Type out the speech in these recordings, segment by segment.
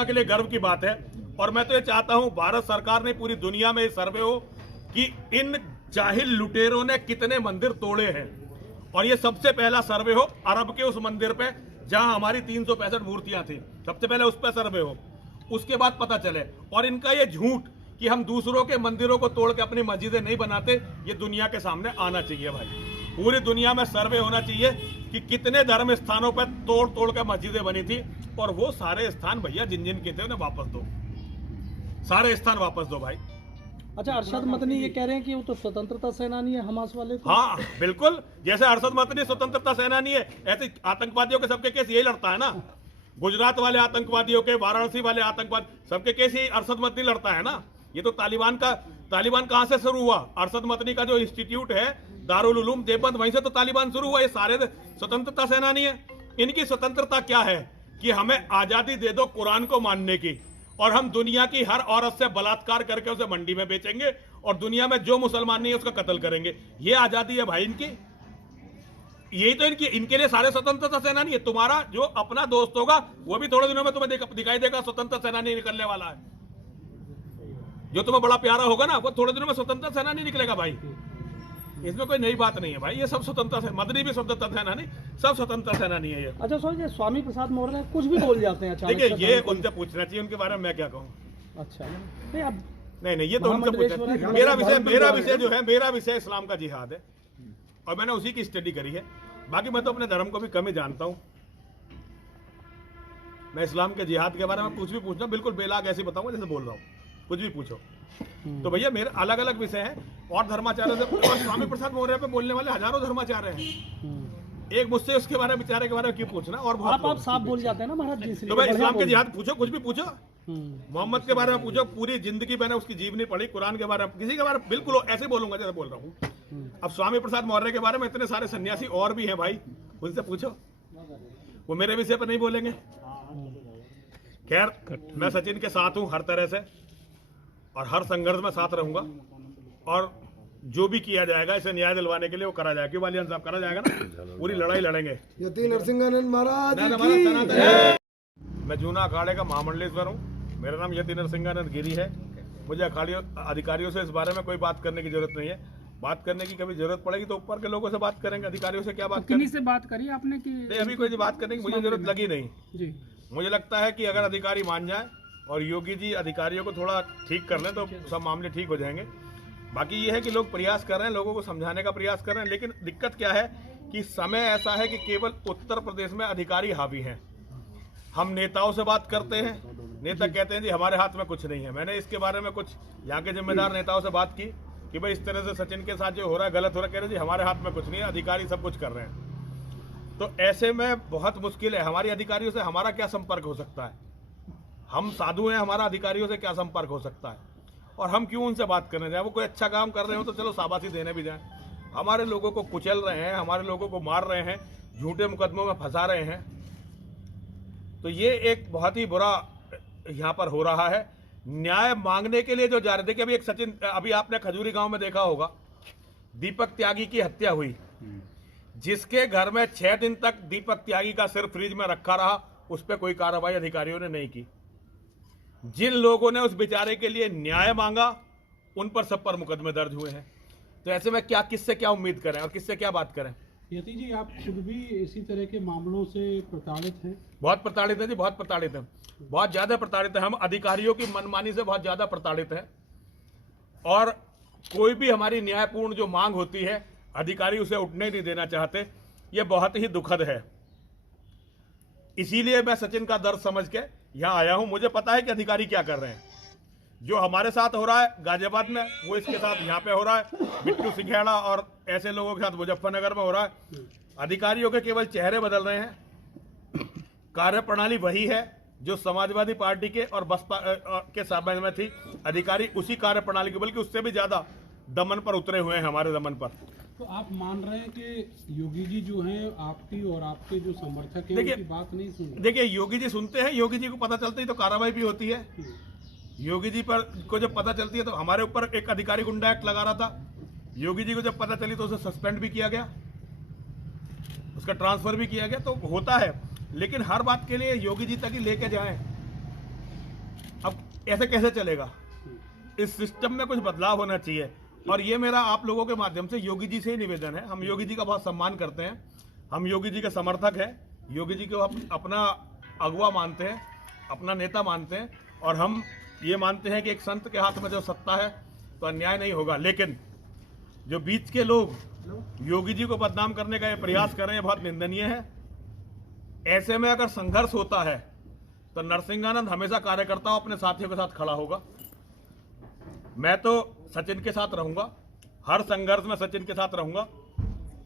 मानवता के लिए गर्व की बात है। और मैं तो ये चाहता हूं भारत सरकार ने पूरी दुनिया में सर्वे हो कि इन जाहिल लुटेरों ने कितने मंदिर तोड़े हैं, और ये सबसे पहला सर्वे हो अरब के उस मंदिर पे जहां हमारी 365 मूर्तियां थी, सबसे पहले उस पर सर्वे हो, उसके बाद पता चले। और इनका ये झूठ कि हम दूसरों के मंदिरों को तोड़ के अपनी मस्जिदें नहीं बनाते, ये दुनिया के सामने आना चाहिए भाई। पूरी दुनिया में सर्वे होना चाहिए कि कितने धर्म स्थानों पर तोड़ तोड़ कर मस्जिदें बनी थी, और वो सारे स्थान भैया जिन जिन के थे उन्हें वापस दो, सारे स्थान वापस दो भाई। अच्छा, अरशद मदनी ये कह रहे हैं कि वो तो स्वतंत्रता सेनानी है हमास वाले तो। हाँ बिल्कुल, जैसे अरशद मदनी स्वतंत्रता सेनानी है, ऐसे आतंकवादियों के सबके केस यही लड़ता है ना। गुजरात वाले आतंकवादियों के, वाराणसी वाले आतंकवाद, सबके केस ही अरशद मदनी लड़ता है ना। ये तो तालिबान कहां से शुरू हुआ? अरशद मदनी का जो इंस्टीट्यूट है दारुल उलूम देवबंद, वहीं से तो तालिबान शुरू हुआ। ये सारे स्वतंत्रता सेनानी है। इनकी स्वतंत्रता क्या है कि हमें आजादी दे दो कुरान को मानने की, और हम दुनिया की हर औरत से बलात्कार करके उसे मंडी में बेचेंगे, और दुनिया में जो मुसलमान नहीं है उसका कत्ल करेंगे। ये आजादी है भाई इनकी। यही तो इनके लिए सारे स्वतंत्रता सेनानी है। तुम्हारा जो अपना दोस्त होगा वो भी थोड़े दिनों में तुम्हें दिखाई देगा स्वतंत्रता सेनानी निकलने वाला है। जो तुम्हें बड़ा प्यारा होगा ना, वो थोड़े दिनों में स्वतंत्रता सेनानी निकलेगा भाई। इसमें कोई नई बात नहीं है भाई, ये सब स्वतंत्रता से, मदनी भी स्वतंत्रता सेनानी, सब स्वतंत्रता सेनानी है ये। अच्छा सर, ये स्वामी प्रसाद मौर्य कुछ भी बोल जाते हैं अचानक। देखिए ये उनसे पूछना चाहिए, उनके बारे में मैं क्या कहूँ। अच्छा नहीं, अब नहीं ये तो उनसे पूछना। मेरा विषय जो है, मेरा विषय इस्लाम का जिहाद है, और मैंने उसी की स्टडी करी है। बाकी मैं तो अपने धर्म को भी कम ही जानता हूँ। मैं इस्लाम के जिहाद के बारे में कुछ भी पूछना बिल्कुल बेलाग ऐसे बताऊंगा जैसे बोल रहा हूँ, कुछ भी पूछो। तो भैया मेरे अलग अलग विषय हैं, और धर्माचार्य से, और स्वामी प्रसाद मौर्य पे बोलने वाले हजारों धर्माचार्य हैं। एक मुझसे उसके बारे में, विचारे के बारे में क्यों पूछना? और आप साफ बोल जाते हैं ना महाराज जी। तो भाई इस्लाम के जिहाद पूछो, कुछ भी पूछो। मोहम्मद के बारे में पूछो, पूरी जिंदगी मैंने उसकी जीवनी पढ़ी। कुरान के बारे में, किसी के बारे में बिल्कुल ऐसे बोलूंगा जैसे बोल रहा हूँ। अब स्वामी प्रसाद मौर्य के बारे में इतने सारे सन्यासी और भी हैं भाई, उनसे पूछो, वो मेरे विषय पर नहीं बोलेंगे। खैर, मैं सचिन के साथ हूँ हर तरह से, और हर संघर्ष में साथ रहूंगा, और जो भी किया जाएगा इसे न्याय दिलवाने के लिए वो करा जाएगा। क्यों बालियान साहब, करा जाएगा ना, पूरी लड़ाई लड़ेंगे। यति नरसिंहानंद महाराज मैं जूना अखाड़े का महामंडलेश्वर हूँ। मेरा नाम यति नरसिंहानंद गिरी है। मुझे अधिकारियों से इस बारे में कोई बात करने की जरूरत नहीं है। बात करने की कभी जरूरत पड़ेगी तो ऊपर के लोगों से बात करेंगे, अधिकारियों से क्या बात करेंगे? से बात करी आपने कि नहीं, अभी कोई बात करने की मुझे जरूरत लगी नहीं जी। मुझे लगता है कि अगर अधिकारी मान जाए और योगी जी अधिकारियों को थोड़ा ठीक कर लें तो सब मामले ठीक हो जाएंगे। बाकी ये है कि लोग प्रयास कर रहे हैं, लोगों को समझाने का प्रयास कर रहे हैं, लेकिन दिक्कत क्या है कि समय ऐसा है कि केवल उत्तर प्रदेश में अधिकारी हावी हैं। हम नेताओं से बात करते हैं, नेता कहते हैं जी हमारे हाथ में कुछ नहीं है। मैंने इसके बारे में कुछ यहाँ के जिम्मेदार नेताओं से बात की कि भाई इस तरह से सचिन के साथ जो हो रहा है गलत हो रहा है, कह रहे जी हमारे हाथ में कुछ नहीं है, अधिकारी सब कुछ कर रहे हैं। तो ऐसे में बहुत मुश्किल है। हमारी अधिकारियों से हमारा क्या संपर्क हो सकता है? हम साधु हैं, हमारा अधिकारियों से क्या संपर्क हो सकता है? और हम क्यों उनसे बात करने जाए? वो कोई अच्छा काम कर रहे हो तो चलो शाबाशी देने भी जाएं। हमारे लोगों को कुचल रहे हैं, हमारे लोगों को मार रहे हैं, झूठे मुकदमों में फंसा रहे हैं। तो ये एक बहुत ही बुरा यहाँ पर हो रहा है। न्याय मांगने के लिए जो जा रहे, देखिए अभी एक सचिन, अभी आपने खजूरी गांव में देखा होगा, दीपक त्यागी की हत्या हुई। जिसके घर में 6 दिन तक दीपक त्यागी का सिर फ्रिज में रखा रहा, उस पर कोई कार्रवाई अधिकारियों ने नहीं की। जिन लोगों ने उस बेचारे के लिए न्याय मांगा उन पर सब पर मुकदमे दर्ज हुए हैं। तो ऐसे में क्या, किससे क्या उम्मीद करें और किससे क्या बात करें? यति जी, आप खुद भी इसी तरह के मामलों से प्रताड़ित हैं? बहुत प्रताड़ित है जी, बहुत प्रताड़ित है, बहुत ज्यादा प्रताड़ित है। हम अधिकारियों की मनमानी से बहुत ज्यादा प्रताड़ित है, और कोई भी हमारी न्यायपूर्ण जो मांग होती है अधिकारी उसे उठने नहीं देना चाहते। ये बहुत ही दुखद है। इसीलिए मैं सचिन का दर्द समझ के यहाँ आया हूं। मुझे पता है कि अधिकारी क्या कर रहे हैं। जो हमारे साथ हो रहा है गाजियाबाद में, वो इसके साथ यहाँ पे हो रहा है, बिट्टू सिंघेड़ा और ऐसे लोगों के साथ मुजफ्फरनगर में हो रहा है। अधिकारियों के केवल चेहरे बदल रहे हैं, कार्यप्रणाली वही है जो समाजवादी पार्टी के और बसपा के समय में थी। अधिकारी उसी कार्यप्रणाली के, बल्कि उससे भी ज्यादा दमन पर उतरे हुए हैं, हमारे दमन पर। तो आप मान रहे हैं कि योगी जी जो हैं आपकी और आपके जो समर्थक हैं उनकी बात नहीं सुन रहे? देखिए योगी जी सुनते हैं, योगी जी को पता चलती है तो कार्रवाई भी होती है। योगी जी पर को जब पता चलती है तो हमारे ऊपर एक अधिकारी गुंडा एक्ट लगा रहा था, योगी जी को जब पता चली तो उसे सस्पेंड भी किया गया, उसका ट्रांसफर भी किया गया। तो होता है, लेकिन हर बात के लिए योगी जी तक ही लेके जाएं। ऐसे कैसे चलेगा? इस सिस्टम में कुछ बदलाव होना चाहिए। और ये मेरा आप लोगों के माध्यम से योगी जी से ही निवेदन है। हम योगी जी का बहुत सम्मान करते हैं, हम योगी जी के समर्थक हैं, योगी जी को अपना अगुवा मानते हैं, अपना नेता मानते हैं, और हम ये मानते हैं कि एक संत के हाथ में जो सत्ता है तो अन्याय नहीं होगा। लेकिन जो बीच के लोग योगी जी को बदनाम करने का ये प्रयास कर रहे हैं, बहुत निंदनीय है। ऐसे में अगर संघर्ष होता है तो नरसिंहानंद हमेशा कार्यकर्ताओं अपने साथियों के साथ खड़ा होगा। मैं तो सचिन के साथ रहूंगा, हर संघर्ष में सचिन के साथ रहूंगा।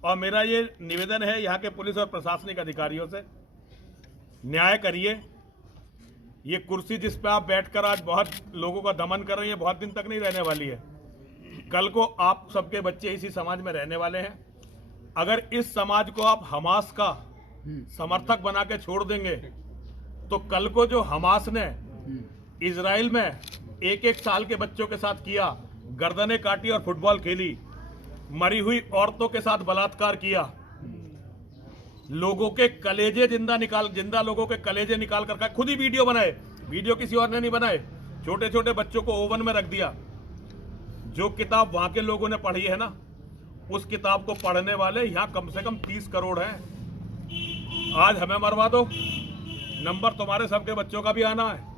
और मेरा ये निवेदन है यहाँ के पुलिस और प्रशासनिक अधिकारियों से, न्याय करिए। ये कुर्सी जिस पे आप बैठकर आज बहुत लोगों का दमन कर रही है, बहुत दिन तक नहीं रहने वाली है। कल को आप सबके बच्चे इसी समाज में रहने वाले हैं। अगर इस समाज को आप हमास का समर्थक बना के छोड़ देंगे तो कल को जो हमास ने इजराइल में एक साल के बच्चों के साथ किया, गर्दनें काटी और फुटबॉल खेली, मरी हुई औरतों के साथ बलात्कार किया, लोगों के कलेजे जिंदा लोगों के कलेजे निकाल कर खुद ही वीडियो बनाए, वीडियो किसी और ने नहीं बनाए, छोटे छोटे बच्चों को ओवन में रख दिया। जो किताब वहां के लोगों ने पढ़ी है ना, उस किताब को पढ़ने वाले यहाँ कम से कम 30 करोड़ हैं। आज हमें मरवा दो, नंबर तुम्हारे सबके बच्चों का भी आना है।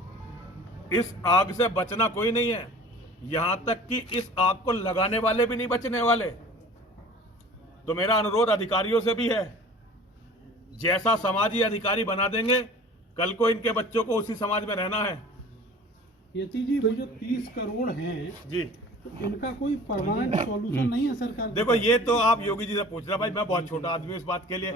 इस आग से बचना कोई नहीं है, यहां तक कि इस आग को लगाने वाले भी नहीं बचने वाले। तो मेरा अनुरोध अधिकारियों से भी है, जैसा समाज ये अधिकारी बना देंगे, कल को इनके बच्चों को उसी समाज में रहना है। यति जी, वो जो 30 करोड़ हैं जी, तो इनका कोई परमानेंट सॉल्यूशन नहीं है सरकार? देखो, ये तो आप योगी जी से पूछ रहे, भाई मैं बहुत छोटा आदमी हूं इस बात के लिए।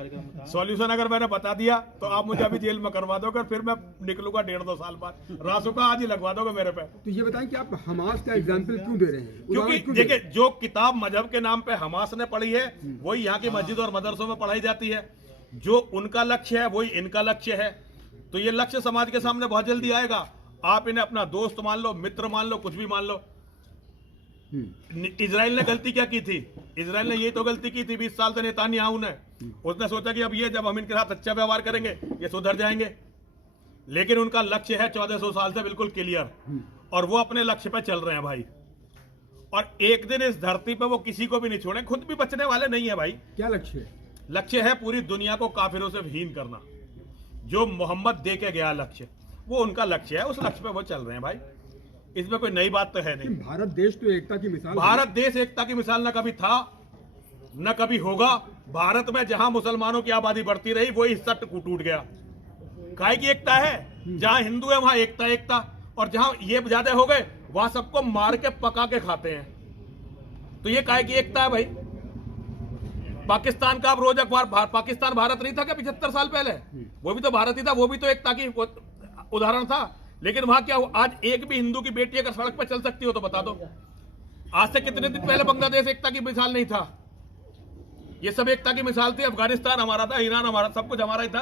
सॉल्यूशन अगर मैंने बता दिया तो आप मुझे अभी जेल में करवा दोगे, फिर मैं निकलूंगा 1.5-2 साल बाद, रासुका आज ही लगवा दोगे मेरे पे। तो ये बताएं कि आप हमास का एग्जाम्पल क्यों दे रहे हैं? क्योंकि देखिए, जो किताब मजहब के नाम पे हमास ने पढ़ी है वही यहाँ की मस्जिद और मदरसों में पढ़ाई जाती है। जो उनका लक्ष्य है वही इनका लक्ष्य है। तो ये लक्ष्य समाज के सामने बहुत जल्दी आएगा। आप इन्हें अपना दोस्त मान लो, मित्र मान लो, कुछ भी मान लो। इजराइल ने गलती क्या की थी? इजराइल ने ये तो गलती की थी 20 साल से नेतान्याहू ने, उसने सोचा कि अब ये जब हम इनके साथ अच्छा व्यवहार करेंगे ये सुधर जाएंगे। लेकिन उनका लक्ष्य है 1400 साल से बिल्कुल क्लियर, और वो अपने लक्ष्य पे चल रहे हैं भाई। और एक दिन इस धरती पे वो किसी को भी नहीं छोड़े, खुद भी बचने वाले नहीं है भाई। क्या लक्ष्य है? लक्ष्य है पूरी दुनिया को काफिरों से विहीन करना। जो मोहम्मद दे के गया लक्ष्य, वो उनका लक्ष्य है, उस लक्ष्य पे वो चल रहे हैं भाई। इसमें कोई नई बात तो है नहीं। भारत देश तो एकता की मिसाल, भारत देश एकता की मिसाल न कभी था न कभी होगा। भारत में जहां मुसलमानों की आबादी बढ़ती रही वही हिस्सा टूट गया। काहे की एकता है? जहां हिंदू है वहां एकता, और जहां ये ज्यादा हो गए वहां सबको मार के पका के खाते हैं। तो ये काहे की एकता है भाई? पाकिस्तान का आप रोज अखबार, पाकिस्तान भारत नहीं था क्या 75 साल पहले? वो भी तो भारत ही था, वो भी तो एकता की उदाहरण था। लेकिन वहां क्या हुआ? आज एक भी हिंदू की बेटी अगर सड़क पर चल सकती हो तो बता दो। आज से कितने दिन पहले बांग्लादेश एकता की मिसाल नहीं था? ये सब एकता की मिसाल थी। अफगानिस्तान हमारा था, ईरान हमारा, सब कुछ हमारा ही था,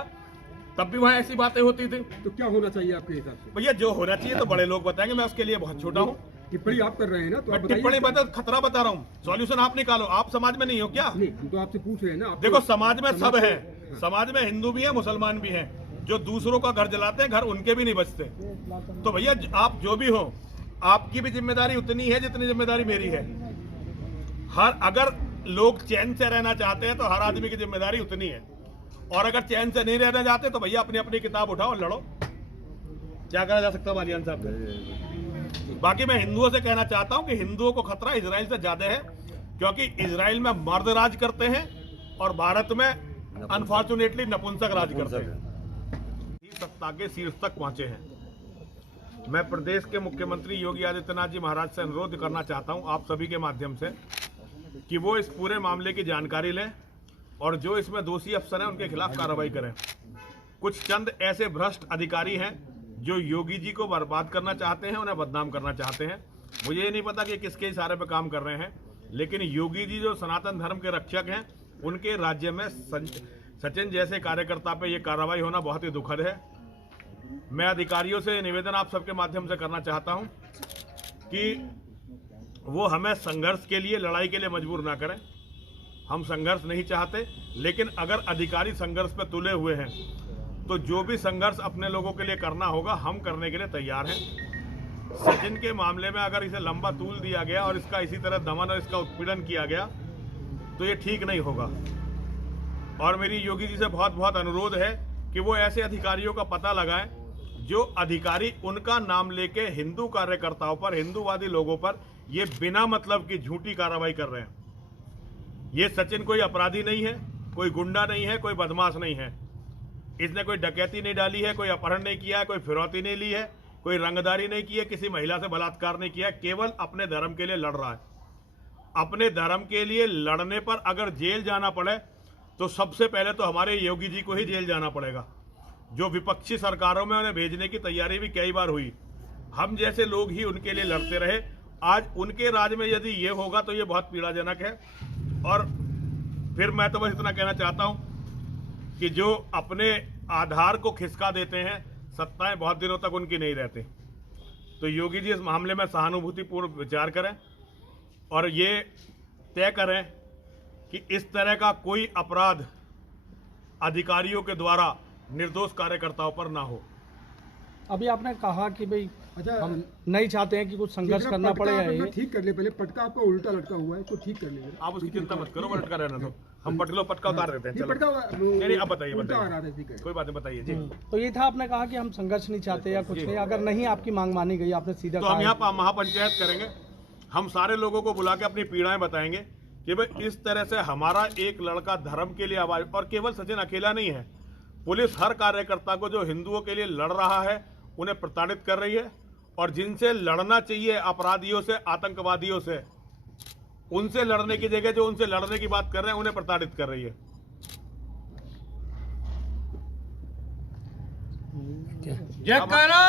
तब भी वहां ऐसी बातें होती थी। तो क्या होना चाहिए आपके हिसाब से? भैया जो होना चाहिए तो बड़े लोग बताएंगे, मैं उसके लिए बहुत छोटा हूँ। टिप्पणी आप कर रहे हैं ना, तो आप टिप्पणी बता, खतरा बता रहा हूँ, सॉल्यूशन आप निकालो। आप समाज में नहीं हो क्या? नहीं, हम तो आपसे पूछ रहे हैं ना। देखो, समाज में सब है, समाज में हिंदू भी है, मुसलमान भी है। जो दूसरों का घर जलाते हैं, घर उनके भी नहीं बचते। तो भैया आप जो भी हो, आपकी भी जिम्मेदारी उतनी है जितनी जिम्मेदारी मेरी है। अगर लोग चैन से रहना चाहते हैं तो हर आदमी की जिम्मेदारी उतनी है, और अगर चैन से नहीं रहना चाहते तो भैया अपनी अपनी किताब उठाओ और लड़ो। क्या करा जा सकता है बालियान साहब? बाकी मैं हिंदुओं से कहना चाहता हूं कि हिंदुओं को खतरा इजराइल से ज्यादा है, क्योंकि इजराइल में मर्द राज करते हैं और भारत में अनफॉर्चुनेटली नपुंसक राज करते हैं। सत्ता के शीर्ष तक पहुंचे हैं। मैं प्रदेश के मुख्यमंत्री योगी आदित्यनाथ जी महाराज से अनुरोध करना चाहता हूं आप सभी के माध्यम से कि वो इस पूरे मामले की जानकारी लें और जो इसमें दोषी अफसर हैं उनके खिलाफ कार्रवाई करें। कुछ चंद ऐसे भ्रष्ट अधिकारी हैं जो योगी जी को बर्बाद करना चाहते हैं, उन्हें बदनाम करना चाहते हैं। मुझे ये नहीं पता कि किसके इशारे पर काम कर रहे हैं, लेकिन योगी जी जो सनातन धर्म के रक्षक हैं, उनके राज्य में सचिन जैसे कार्यकर्ता पे ये कार्रवाई होना बहुत ही दुखद है। मैं अधिकारियों से निवेदन आप सबके माध्यम से करना चाहता हूं कि वो हमें संघर्ष के लिए, लड़ाई के लिए मजबूर ना करें। हम संघर्ष नहीं चाहते, लेकिन अगर अधिकारी संघर्ष पे तुले हुए हैं तो जो भी संघर्ष अपने लोगों के लिए करना होगा हम करने के लिए तैयार हैं। सचिन के मामले में अगर इसे लंबा तूल दिया गया और इसका इसी तरह दमन और इसका उत्पीड़न किया गया तो ये ठीक नहीं होगा। और मेरी योगी जी से बहुत बहुत अनुरोध है कि वो ऐसे अधिकारियों का पता लगाएं जो अधिकारी उनका नाम लेके हिंदू कार्यकर्ताओं पर, हिंदूवादी लोगों पर ये बिना मतलब की झूठी कार्रवाई कर रहे हैं। ये सचिन कोई अपराधी नहीं है, कोई गुंडा नहीं है, कोई बदमाश नहीं है। इसने कोई डकैती नहीं डाली है, कोई अपहरण नहीं किया है, कोई फिरौती नहीं ली है, कोई रंगदारी नहीं की है, किसी महिला से बलात्कार नहीं किया है, केवल अपने धर्म के लिए लड़ रहा है। अपने धर्म के लिए लड़ने पर अगर जेल जाना पड़े तो सबसे पहले तो हमारे योगी जी को ही जेल जाना पड़ेगा, जो विपक्षी सरकारों में उन्हें भेजने की तैयारी भी कई बार हुई। हम जैसे लोग ही उनके लिए लड़ते रहे। आज उनके राज में यदि ये होगा तो ये बहुत पीड़ाजनक है। और फिर मैं तो बस इतना कहना चाहता हूं कि जो अपने आधार को खिसका देते हैं, सत्ताएं बहुत दिनों तक उनकी नहीं रहती। तो योगी जी इस मामले में सहानुभूतिपूर्ण विचार करें और ये तय करें कि इस तरह का कोई अपराध अधिकारियों के द्वारा निर्दोष कार्यकर्ताओं पर ना हो। अभी आपने कहा कि भाई अच्छा, हम नहीं चाहते हैं कि कुछ संघर्ष करना पड़े। ठीक कर ले, पहले पटका आपका उल्टा लटका हुआ है तो ठीक कर लीजिए। आप उसकी चिंता मत करो, लटका रहना दो, हम पटका उतार देते हैं। चलो। नहीं, नहीं, आप बताइए उल्टा आ बताइए, रहा था, ठीक है। कोई बात नहीं, बताइए जी। तो ये था, आपने कहा कि हम संघर्ष नहीं चाहते या कुछ नहीं, अगर नहीं आपकी मांग मानी गई, आपने सीधा तो कहा हम यहाँ महापंचायत करेंगे। हम सारे लोगों को बुला के अपनी पीड़ाएं बताएंगे कि भाई इस तरह से हमारा एक लड़का धर्म के लिए आवाज, और केवल सचिन अकेला नहीं है, पुलिस हर कार्यकर्ता को जो हिंदुओं के लिए लड़ रहा है उन्हें प्रताड़ित कर रही है, और जिनसे लड़ना चाहिए अपराधियों से, आतंकवादियों से, उनसे लड़ने की जगह जो उनसे लड़ने की बात कर रहे हैं उन्हें प्रताड़ित कर रही है। जयकारा